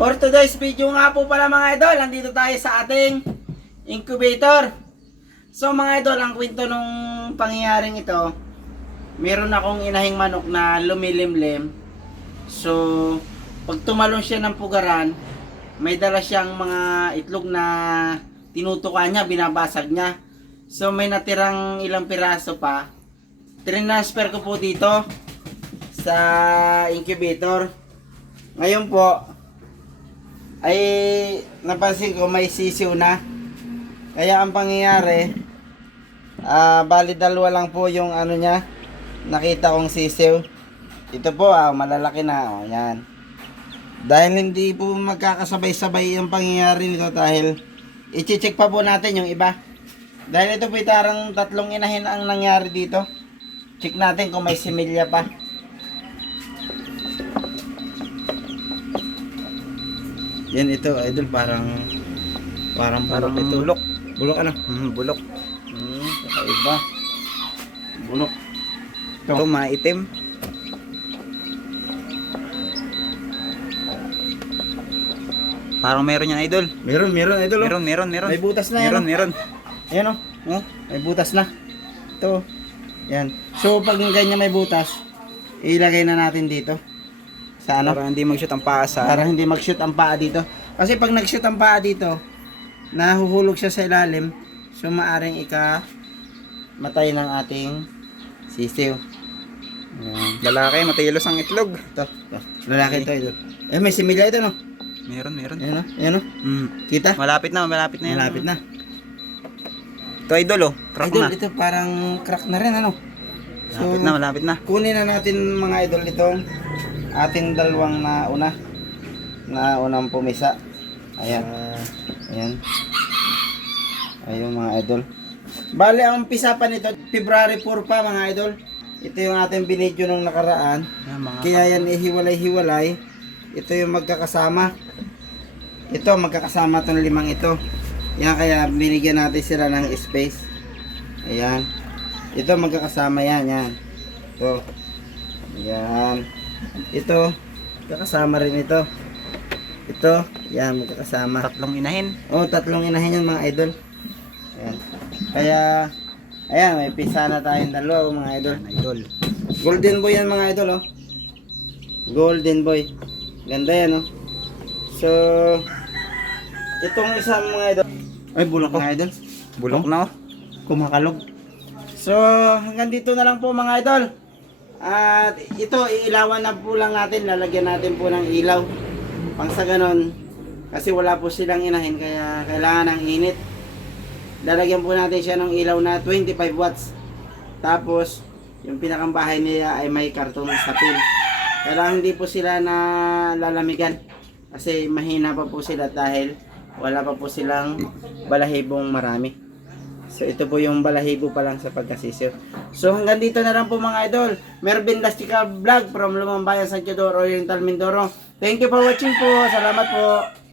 For today's video nga po pala mga idol, nandito tayo sa ating incubator. So mga idol, ang kwento nung pangyayaring ito, meron akong inahing manok na lumilimlim. So, pag tumalon siya ng pugaran, may dala siyang mga itlog na tinutukan niya, binabasag niya. So, may natirang ilang piraso pa. Transfer ko po dito sa incubator. Ngayon po, ay napansin ko may sisiw na. Kaya ang pangyayari, bali dalawa lang po yung ano niya, nakita kong sisiw. Ito po, malalaki na, yan. Dahil hindi po magkakasabay-sabay yung pangyayari nito, dahil i-check pa po natin yung iba. Dahil ito po tarang tatlong inahin ang nangyari dito. Check natin kung may similya pa. Yan ito, idol, parang bulok ito. Bulok. Bulok ano? Bulok. Kakaiba. Bulok. Ito maitim. Parang meron yan, idol. Meron idol. Meron. May butas na yan. Meron. Ayan o. Oh, may butas na. Ito. Yan. So pag ganyan may butas, ilagay na natin dito. Sa ano? Para hindi mag-shoot ang paa sa... Para hindi mag-shoot ang paa dito. Kasi pag nag-shoot ang paa dito, nahuhulog siya sa ilalim. So maaring matay ng ating sisiw. Ayan. Lalaki, matilos ang itlog. Ito. Lalaki ito. May similya ito no? Meron. Ayan o. Kita? Malapit na yan. Malapit na. Ito, idol, crack Idol, na. ito parang crack na rin ano. So, Malapit na. kunin na natin mga idol itong ating dalawang unang pumisa. Ayan. Ayun mga idol. Bale, ang pisa pa nito, February 4 pa mga idol. Ito yung ating binidyo nung nakaraan. Kaya yan ihiwalay-hiwalay. Ito yung magkakasama. Ito, magkakasama itong limang ito. Yan, kaya binigyan natin sila ng space. Ayan. Ito magkakasama yan. Ito. Ayan. Ito, magkakasama rin ito. Ito, yan, magkakasama. Tatlong inahin. Oh, tatlong inahin yan mga idol. Ayan. Kaya, ayan, may pisa na tayong dalawa mga idol. Idol. Golden boy yan mga idol, oh. Golden boy. Ganda yan, oh. So, itong isa mga idol. Ay, bulak mga idol. Bulok na, oh. Kumakalog. So, hanggang dito na lang po mga idol. At ito, iilawan na po lang natin. Lalagyan natin po ng ilaw. Pang sa ganon, kasi wala po silang inahin, kaya kailangan ng init. Lalagyan po natin siya ng ilaw na 25 watts. Tapos, yung pinakang bahay nila ay may karton sa pin. Kailangan hindi po sila na lalamigan. Kasi mahina pa po sila dahil wala pa po silang balahibong marami. So ito po yung balahibo pa lang sa pagkasisir. So hanggang dito na lang po mga idol. Mervin Lastica Vlog from Lumang Bayan, San Teodoro, Oriental, Mindoro. Thank you for watching po. Salamat po.